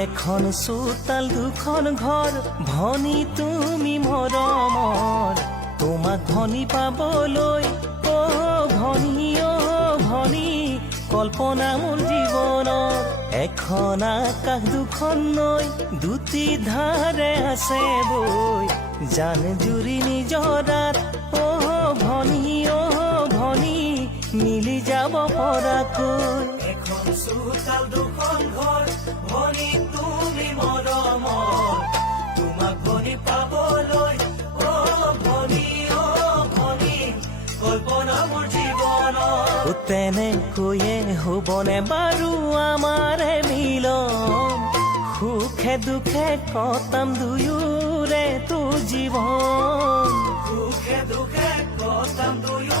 এখন চোতাল দুখন ঘৰ ভনী তুমি মৰমৰ তোমাক ভনী পাবলৈ ভনী কল্পনা মোৰ জীৱনৰ এখন আকাশ দুখন নৈ দুটি ধাৰে আছে বৈ জান জুৰি নিজৰাত ভনী মিলি যাব পৰাকৈ এখন চোতাল দুখন ঘৰ ভনী তুমি মৰমৰ তোমাক ভনী পাবলৈ ভনী কল্পনা মোৰ জীৱনৰ তেনেকৈয়ে হ'বনে বাৰু আমাৰে মিলন সুখে দুখে কটাম দুয়োৰে তোৰ জীৱন সুখে দুখে কটাম দুয়ো